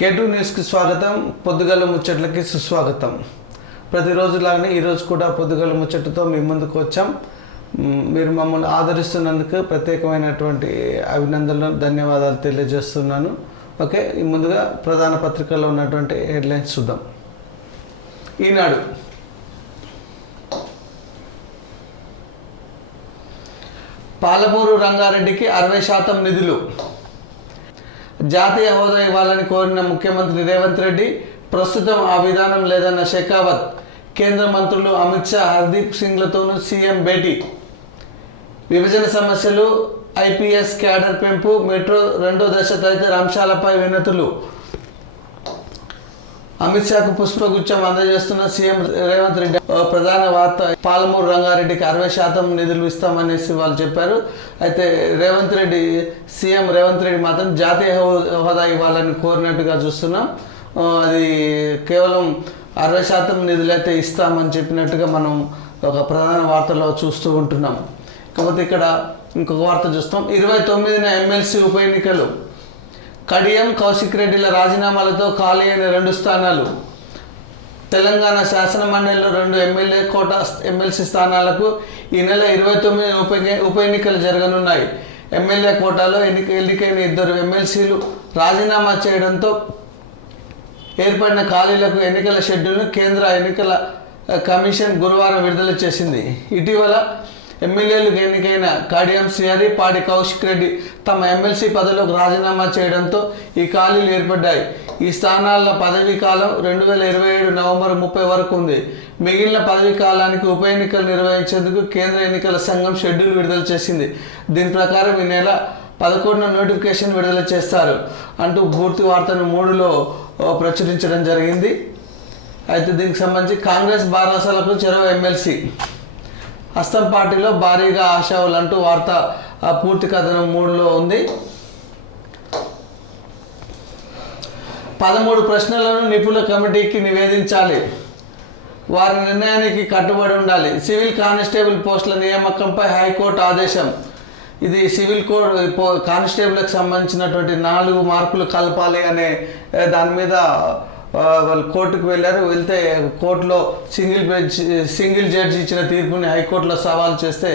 K2 న్యూస్కి స్వాగతం. పొద్దుగల ముచ్చట్లకి సుస్వాగతం. ప్రతిరోజులాగానే ఈరోజు కూడా పొద్దుగల ముచ్చట్లతో మీ ముందుకు వచ్చాం. మీరు మమ్మల్ని ఆదరిస్తున్నందుకు ప్రత్యేకమైనటువంటి అభినందనలు, ధన్యవాదాలు తెలియజేస్తున్నాను. ఓకే, ముందుగా ప్రధాన పత్రికల్లో ఉన్నటువంటి హెడ్లైన్స్ చూద్దాం. ఈనాడు పాలమూరు రంగారెడ్డికి 60% నిధులు. జాతీయ హోదా ఇవ్వాలని కోరిన ముఖ్యమంత్రి రేవంత్ రెడ్డి ప్రస్తుతం ఆ విధానం లేదన్న షెకావత్. కేంద్ర మంత్రులు అమిత్ షా, హర్దీప్ సింగ్లతోనూ సీఎం భేటీ. విభజన సమస్యలు, ఐపీఎస్ క్యాడర్ పెంపు, మెట్రో 2వ దశ తదితర అంశాలపై వినతులు. అమిత్ షాకు పుష్పగుచ్చం అందజేస్తున్న సీఎం రేవంత్ రెడ్డి. ప్రధాన వార్త, పాలమూరు రంగారెడ్డికి 60% నిధులు ఇస్తామనేసి వాళ్ళు చెప్పారు. అయితే సీఎం రేవంత్ రెడ్డి మాత్రం జాతీయ హోదా ఇవ్వాలని కోరినట్టుగా చూస్తున్నాం. అది కేవలం 60% నిధులైతే ఇస్తామని చెప్పినట్టుగా మనం ఒక ప్రధాన వార్తలో చూస్తూ ఉంటున్నాం. కాకపోతే ఇక్కడ ఇంకొక వార్త చూస్తాం. 29న ఎమ్మెల్సీ ఉప ఎన్నికలు. కడియం, కౌశిక్ రెడ్డిల రాజీనామాలతో ఖాళీ అయిన 2 స్థానాలు. తెలంగాణ శాసనమండలిలో 2 ఎమ్మెల్సీ స్థానాలకు ఈ నెల 29 ఉప ఎన్నికలు జరగనున్నాయి. ఎమ్మెల్యే కోటాలో ఎన్నికైన 2 ఎమ్మెల్సీలు రాజీనామా చేయడంతో ఏర్పడిన ఖాళీలకు ఎన్నికల షెడ్యూల్ను కేంద్ర ఎన్నికల కమిషన్ గురువారం విడుదల చేసింది. ఇటీవల ఎమ్మెల్యేలకు ఎన్నికైన కడియం శ్రీహరి, పాడి కౌశిక్ రెడ్డి తమ ఎమ్మెల్సీ పదవిలోకి రాజీనామా చేయడంతో ఈ ఖాళీలు ఏర్పడ్డాయి. ఈ స్థానాల పదవీ కాలం 2027 నవంబర్ 30 వరకు ఉంది. మిగిలిన పదవీ కాలానికి ఉప ఎన్నికలు నిర్వహించేందుకు కేంద్ర ఎన్నికల సంఘం షెడ్యూల్ విడుదల చేసింది. దీని ప్రకారం ఈ నెల 11న నోటిఫికేషన్ విడుదల చేస్తారు అంటూ పూర్తి వార్తను 3లో ప్రచురించడం జరిగింది. అయితే దీనికి సంబంధించి కాంగ్రెస్ బారాసాలకు చెరవ ఎమ్మెల్సీ. హస్తం పార్టీలో భారీగా ఆశావులు అంటూ వార్త పూర్తి కథనం 3లో ఉంది. 13 ప్రశ్నలను నిపుణుల కమిటీకి నివేదించాలి. వారి నిర్ణయానికి కట్టుబడి ఉండాలి. సివిల్ కానిస్టేబుల్ పోస్టుల నియామకంపై హైకోర్టు ఆదేశం. ఇది సివిల్ కానిస్టేబుల్కి సంబంధించినటువంటి 4 మార్కులు కలపాలి అనే దాని మీద వాళ్ళు కోర్టుకు వెళ్ళారు. వెళ్తే కోర్టులో సింగిల్ జడ్జి ఇచ్చిన తీర్పుని హైకోర్టులో సవాల్ చేస్తే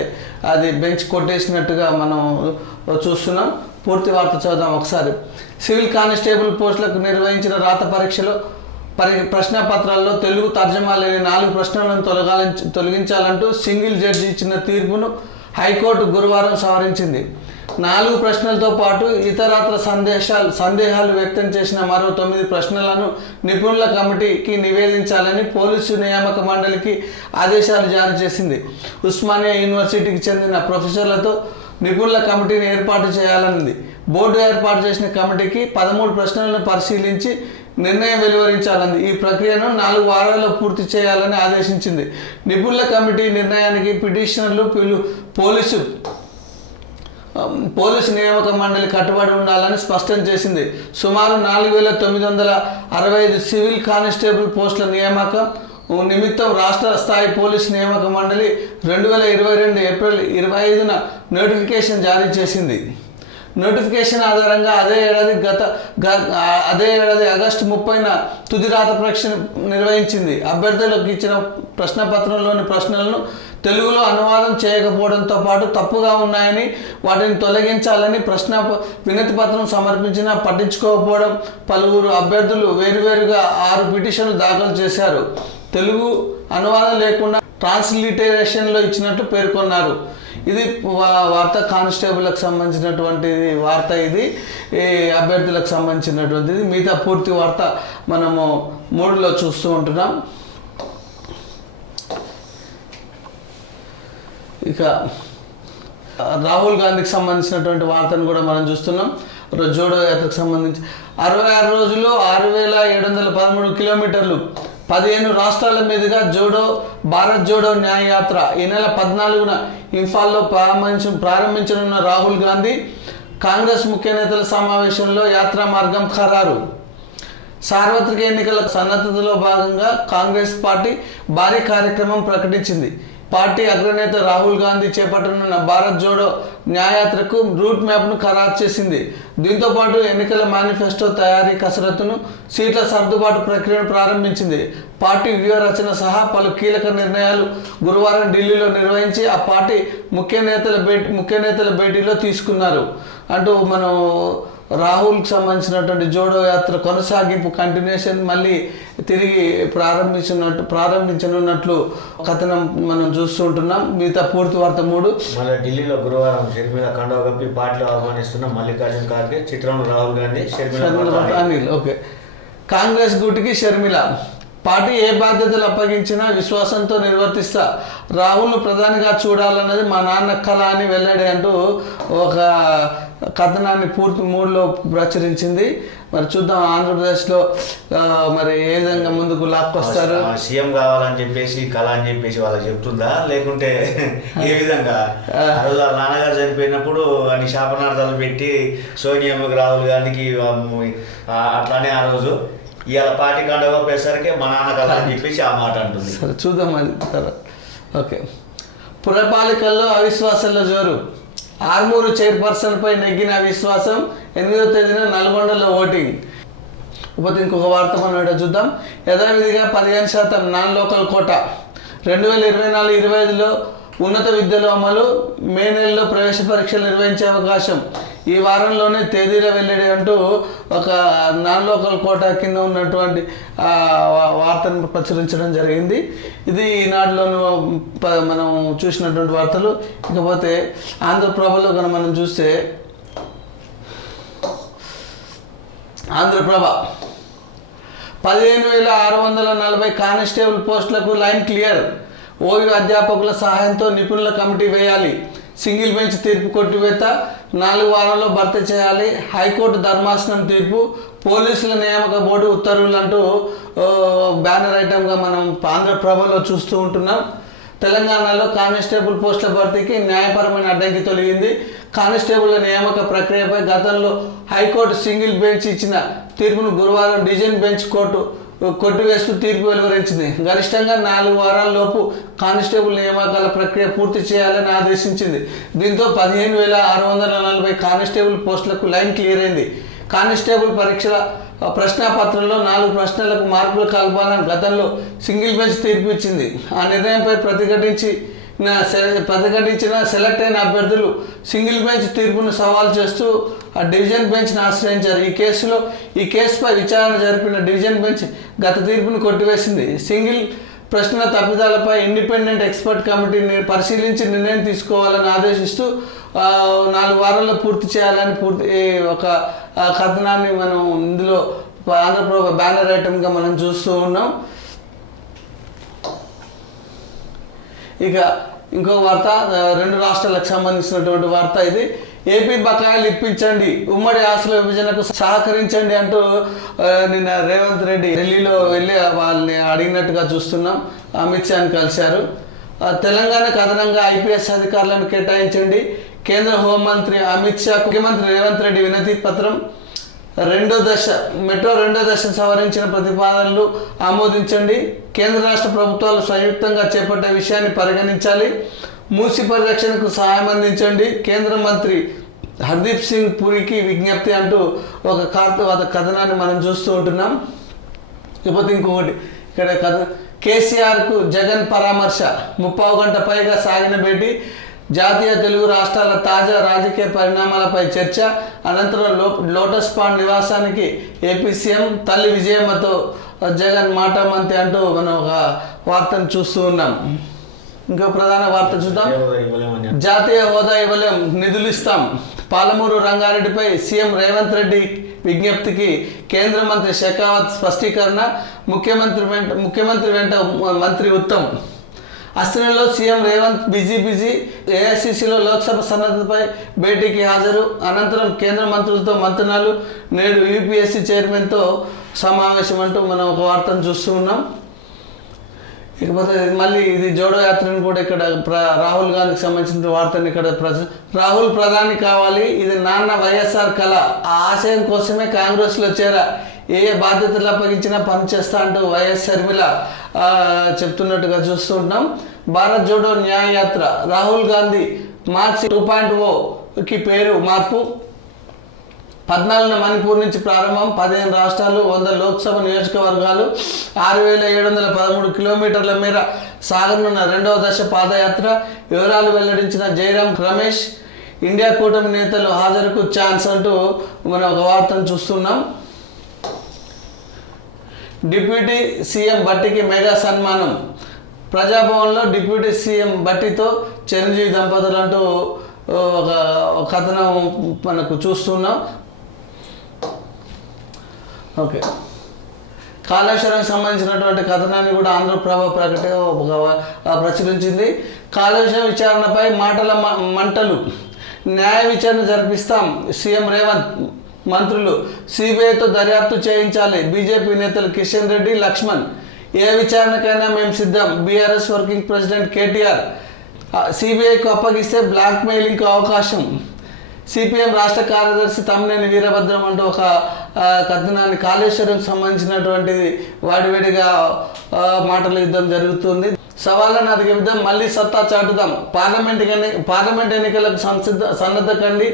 అది బెంచ్ కొట్టేసినట్టుగా మనం చూస్తున్నాం. పూర్తి వార్త చదువుదాం ఒకసారి. సివిల్ కానిస్టేబుల్ పోస్టులకు నిర్వహించిన రాత పరీక్షలో ప్రశ్నపత్రాల్లో తెలుగు తర్జమా లేని 4 ప్రశ్నలను తొలగించాలంటూ సింగిల్ జడ్జి ఇచ్చిన తీర్పును హైకోర్టు గురువారం సవరించింది. 4 ప్రశ్నలతో పాటు ఇతరత్ర సందేహాలు వ్యక్తం చేసిన మరో 9 ప్రశ్నలను నిపుణుల కమిటీకి నివేదించాలని పోలీసు నియామక మండలికి ఆదేశాలు జారీ చేసింది. ఉస్మానియా యూనివర్సిటీకి చెందిన ప్రొఫెసర్లతో నిపుణుల కమిటీని ఏర్పాటు చేయాలన్నది. బోర్డు ఏర్పాటు చేసిన కమిటీకి 13 ప్రశ్నలను పరిశీలించి నిర్ణయం వెలువరించాలని, ఈ ప్రక్రియను 4 వారాల్లో పూర్తి చేయాలని ఆదేశించింది. నిపుణుల కమిటీ నిర్ణయానికి పిటిషనర్లు పోలీసు నియామక మండలి కట్టుబడి ఉండాలని స్పష్టం చేసింది. సుమారు 4965 సివిల్ కానిస్టేబుల్ పోస్టుల నియామకం నిమిత్తం రాష్ట్ర స్థాయి పోలీసు నియామక మండలి 2022 ఏప్రిల్ 25న నోటిఫికేషన్ జారీ చేసింది. నోటిఫికేషన్ ఆధారంగా అదే ఏడాది ఆగస్టు 30న తుది రాత పరీక్ష నిర్వహించింది. అభ్యర్థులకు ఇచ్చిన ప్రశ్నపత్రంలోని ప్రశ్నలను తెలుగులో అనువాదం చేయకపోవడంతో పాటు తప్పుగా ఉన్నాయని, వాటిని తొలగించాలని వినతి పత్రం సమర్పించినా పట్టించుకోకపోవడం, పలువురు అభ్యర్థులు వేరువేరుగా 6 పిటిషన్లు దాఖలు చేశారు. తెలుగు అనువాదం లేకుండా ట్రాన్స్లిటరేషన్లో ఇచ్చినట్టు పేర్కొన్నారు. ఇది వార్త. కానిస్టేబుల్కి సంబంధించినటువంటి వార్త. ఇది అభ్యర్థులకు సంబంధించినటువంటిది. మిగతా పూర్తి వార్త మనము 3లో చూస్తూ ఉంటున్నాం. ఇక రాహుల్ గాంధీకి సంబంధించినటువంటి వార్తను కూడా మనం చూస్తున్నాం. జోడో యాత్రకు సంబంధించి 66 రోజులు 6713 కిలోమీటర్లు 15 రాష్ట్రాల మీదుగా భారత్ జోడో న్యాయ యాత్ర ఈ నెల 14న ఇంఫాల్లో ప్రారంభించనున్న రాహుల్ గాంధీ కాంగ్రెస్ ముఖ్య నేతల సమావేశంలో యాత్రా మార్గం ఖరారు. సార్వత్రిక ఎన్నికల సన్నద్ధతలో భాగంగా కాంగ్రెస్ పార్టీ భారీ కార్యక్రమం ప్రకటించింది. పార్టీ అగ్రనేత రాహుల్ గాంధీ చేపట్టనున్న భారత్ జోడో న్యాయయాత్రకు రూట్ మ్యాప్ను ఖరారు చేసింది. దీంతో పాటు ఎన్నికల మేనిఫెస్టో తయారీ కసరత్తును, సీట్ల సర్దుబాటు ప్రక్రియను ప్రారంభించింది. పార్టీ వ్యూహ రచన సహా పలు కీలక నిర్ణయాలు గురువారం ఢిల్లీలో నిర్వహించి ఆ పార్టీ ముఖ్య నేతల భేటీలో తీసుకున్నారు అంటూ మనం రాహుల్కి సంబంధించినటువంటి జోడో యాత్ర కొనసాగింపు కంటిన్యూషన్ మళ్ళీ తిరిగి ప్రారంభించనున్నట్లు కథనం మనం చూస్తూ ఉంటున్నాం. మిగతా పూర్తి వార్త 3. మళ్ళీ ఢిల్లీలో గురువారం షర్మిల కండువా కప్పి పార్టీలో ఆహ్వానిస్తున్న మల్లికార్జున ఖార్గే, చిత్రంలో రాహుల్ గాంధీ, అనిల్. ఓకే, కాంగ్రెస్ గూటికి షర్మిల. పార్టీ ఏ బాధ్యతలు అప్పగించినా విశ్వాసంతో నిర్వర్తిస్తా, రాహుల్ను ప్రధానిగా చూడాలన్నది మా నాన్న కళ అని వెల్లడి అంటూ ఒక కథనాన్ని పూర్తి 3లో ప్రచురించింది. మరి చూద్దాం ఆంధ్రప్రదేశ్లో మరి ఏ విధంగా ముందుకు లాక్కొస్తారు. సీఎం కావాలని చెప్పేసి కళ అని చెప్పేసి వాళ్ళకి చెప్తుందా, లేకుంటే ఏ విధంగా? ఆ రోజు వాళ్ళ నాన్నగారు చనిపోయినప్పుడు అని శాపనార్థాలు పెట్టి సోనియాకి, రాహుల్ గాంధీకి అట్లానే ఆ రోజు ఇవాళ పార్టీ కండగా పోయేసరికి మా నాన్న కళ అని చెప్పేసి ఆ మాట అంటుంది. సరే చూద్దాం అది తర్వాత. ఓకే, పురపాలికల్లో అవిశ్వాసంలో జోరు. ఆర్మూరు చైర్పర్సన్పై నెగ్గిన అవిశ్వాసం. 8వ తేదీన నల్గొండలో ఓటింగ్. ఇకపోతే ఇంకొక వార్త మనం చూద్దాం. యథావిధిగా 15% నాన్ లోకల్ కోటా. 2024-25లో ఉన్నత విద్యలో అమలు. మే నెలలో ప్రవేశ పరీక్షలు నిర్వహించే అవకాశం. ఈ వారంలోనే తేదీల వెల్లడి అంటూ ఒక నాన్ లోకల్ కోటా కింద ఉన్నటువంటి వార్తను ప్రచురించడం జరిగింది. ఇది ఈనాడులోనూ మనం చూసినటువంటి వార్తలు. ఇకపోతే ఆంధ్రప్రభలో కనుక మనం చూస్తే ఆంధ్రప్రభ 15,640 కానిస్టేబుల్ పోస్టులకు లైన్ క్లియర్. ఓయూ అధ్యాపకుల సహాయంతో నిపుణుల కమిటీ వేయాలి. సింగిల్ బెంచ్ తీర్పు కొట్టివేత. 4 వారాల్లో భర్తీ చేయాలి. హైకోర్టు ధర్మాసనం తీర్పు. పోలీసుల నియామక బోర్డు ఉత్తర్వులు అంటూ బ్యానర్ ఐటమ్గా మనం ఆంధ్రప్రభలో చూస్తూ ఉంటున్నాం. తెలంగాణలో కానిస్టేబుల్ పోస్టుల భర్తీకి న్యాయపరమైన అడ్డంకి తొలగింది. కానిస్టేబుల్ల నియామక ప్రక్రియపై గతంలో హైకోర్టు సింగిల్ బెంచ్ ఇచ్చిన తీర్పును గురువారం డివిజన్ బెంచ్ కోర్టు కొట్టివేస్తూ తీర్పు వెలువరించింది. గరిష్టంగా 4 వారాల్లోపు కానిస్టేబుల్ నియామకాల ప్రక్రియ పూర్తి చేయాలని ఆదేశించింది. దీంతో 15,640 కానిస్టేబుల్ పోస్టులకు లైన్ క్లియర్ అయింది. కానిస్టేబుల్ పరీక్షల ప్రశ్నాపత్రంలో 4 ప్రశ్నలకు మార్పులు కలపాలని గతంలో సింగిల్ బెంచ్ తీర్పు ఇచ్చింది. ఆ నిర్ణయంపై ప్రతిఘటించిన సెలెక్ట్ అయిన అభ్యర్థులు సింగిల్ బెంచ్ తీర్పును సవాల్ చేస్తూ ఆ డివిజన్ బెంచ్ను ఆశ్రయించారు. ఈ కేసుపై విచారణ జరిపిన డివిజన్ బెంచ్ గత తీర్పును కొట్టివేసింది. సింగిల్ ప్రశ్న తప్పిదాలపై ఇండిపెండెంట్ ఎక్స్పర్ట్ కమిటీని పరిశీలించి నిర్ణయం తీసుకోవాలని ఆదేశిస్తూ 4 వారాల్లో పూర్తి చేయాలని ఒక కథనాన్ని మనం ఇందులో ఆంధ్రప్రభ బ్యానర్ ఐటమ్గా మనం చూస్తూ ఉన్నాం. ఇక ఇంకో వార్త 2 రాష్ట్రాలకు సంబంధించినటువంటి వార్త ఇది. ఏపీ బకాయిలు ఇప్పించండి, ఉమ్మడి ఆస్తుల విభజనకు సహకరించండి అంటూ నిన్న రేవంత్ రెడ్డి ఢిల్లీలో వెళ్ళి వాళ్ళని అడిగినట్టుగా చూస్తున్నాం. అమిత్ షాని కలిశారు. తెలంగాణకు అదనంగా ఐపీఎస్ అధికారులను కేటాయించండి. కేంద్ర హోంమంత్రి అమిత్ షా ముఖ్యమంత్రి రేవంత్ రెడ్డి వినతి పత్రం. మెట్రో రెండో దశ సవరించిన ప్రతిపాదనలు ఆమోదించండి. కేంద్ర రాష్ట్ర ప్రభుత్వాలు సంయుక్తంగా చేపట్టే విషయాన్ని పరిగణించాలి. మూసి పరిరక్షణకు సహాయం అందించండి. కేంద్ర మంత్రి హర్దీప్ సింగ్ పురికి విజ్ఞప్తి అంటూ ఒక కథనాన్ని మనం చూస్తూ ఉంటున్నాం. ఇకపోతే ఇంకొకటి ఇక్కడ కేసీఆర్కు జగన్ పరామర్శ. 30 గంట పైగా సాగిన భేటీ. జాతీయ తెలుగు రాష్ట్రాల తాజా రాజకీయ పరిణామాలపై చర్చ. అనంతరం లోటస్ పాండ్ నివాసానికి ఏపీ సీఎం తల్లి విజయమ్మతో జగన్ మాటామంతి అంటూ మనం ఒక వార్తను చూస్తూ ఉన్నాం. ఇంకో ప్రధాన వార్త చూద్దాం. జాతీయ హోదా ఇవ్వలేం, నిధులు ఇస్తాం. పాలమూరు రంగారెడ్డిపై సీఎం రేవంత్ రెడ్డి విజ్ఞప్తికి కేంద్ర మంత్రి షెకావత్ స్పష్టీకరణ. ముఖ్యమంత్రి వెంట మంత్రి ఉత్తమ్. అస్తినిలో సీఎం రేవంత్ బిజీ. ఏఐసిసిలో లోక్సభ సన్నద్ధతపై భేటీకి హాజరు. అనంతరం కేంద్ర మంత్రులతో మంతనాలు. నేడు యూపీఎస్సీ చైర్మన్తో సమావేశం అంటూ మనం ఒక వార్తను చూస్తూ ఉన్నాం. ఇకపోతే మళ్ళీ ఇది జోడో యాత్రను కూడా ఇక్కడ రాహుల్ గాంధీకి సంబంధించిన వార్తను ఇక్కడ రాహుల్ ప్రధాని కావాలి, ఇది నాన్న వైఎస్ఆర్ కళ, ఆ ఆశయం కోసమే కాంగ్రెస్లో చేరా, ఏ బాధ్యతలు అప్పగించినా పని చేస్తా అంటూ వైఎస్ షర్మిల చెప్తున్నట్టుగా చూస్తుంటాం. భారత్ జోడో న్యాయ యాత్ర రాహుల్ గాంధీ మార్చి 2.0కి పేరు మార్పు. 14న మణిపూర్ నుంచి ప్రారంభం. 15 రాష్ట్రాలు, 100 లోక్సభ నియోజకవర్గాలు, 6,713 కిలోమీటర్ల మేర సాగనున్న రెండవ దశ పాదయాత్ర. వివరాలు వెల్లడించిన జైరాం రమేష్. ఇండియా కూటమి నేతలు హాజరుకు ఛాన్స్ అంటూ మనం ఒక వార్తను చూస్తున్నాం. డిప్యూటీ సీఎం భట్టికి మెగా సన్మానం. ప్రజాభవన్లో డిప్యూటీ సీఎం భట్టితో చిరంజీవి దంపతులు అంటూ ఒక కథనం మనకు చూస్తున్నాం. ఓకే, కాళేశ్వరం సంబంధించినటువంటి కథనాన్ని కూడా ఆంధ్రప్రభ ప్రచురించింది. కాళేశ్వరం విచారణపై మాటల మంటలు. న్యాయ విచారణ జరిపిస్తాం సీఎం రేవంత్. మంత్రులు సిబిఐతో దర్యాప్తు చేయించాలి. బీజేపీ నేతలు కిషన్ రెడ్డి, లక్ష్మణ్. ఏ విచారణకైనా మేము సిద్ధం. BRS working president KTR. సిబిఐకు అప్పగిస్తే బ్లాక్మెయిలింగ్కు అవకాశం. సిపిఎం రాష్ట్ర కార్యదర్శి తమ్మినేని వీరభద్రం అంటూ ఒక కథనాన్ని కాళేశ్వరం సంబంధించినటువంటిది వాడివేడిగా మాటల యుద్ధం జరుగుతుంది. సవాళ్ళను అధిగమిద్దాం, మళ్ళీ సత్తా చాటుదాం. పార్లమెంట్ ఎన్నికలకు సన్నద్ధ కండి.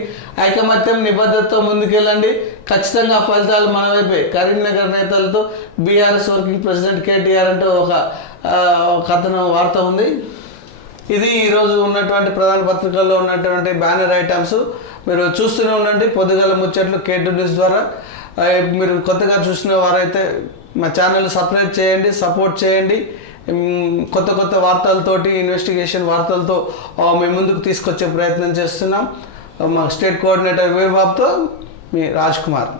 ఐకమత్యం నిబద్ధతతో ముందుకెళ్ళండి. ఖచ్చితంగా ఫలితాలు మన వైపే. కరీంనగర్ నేతలతో బీఆర్ఎస్ వర్కింగ్ ప్రెసిడెంట్ కేటీఆర్ అంటూ ఒక కథనం వార్త ఉంది. ఇది ఈరోజు ఉన్నటువంటి ప్రధాన పత్రికల్లో ఉన్నటువంటి బ్యానర్ ఐటమ్స్. మీరు చూస్తూనే ఉండండి పొద్దుగల ముచ్చట్లు K2 న్యూస్ ద్వారా. మీరు కొత్తగా చూసిన వారైతే మా ఛానల్ సబ్స్క్రైబ్ చేయండి, సపోర్ట్ చేయండి. కొత్త కొత్త వార్తలతోటి, ఇన్వెస్టిగేషన్ వార్తలతో మేము ముందుకు తీసుకొచ్చే ప్రయత్నం చేస్తున్నాం. మా స్టేట్ కోఆర్డినేటర్ వీరబాబుతో మీ రాజ్ కుమార్.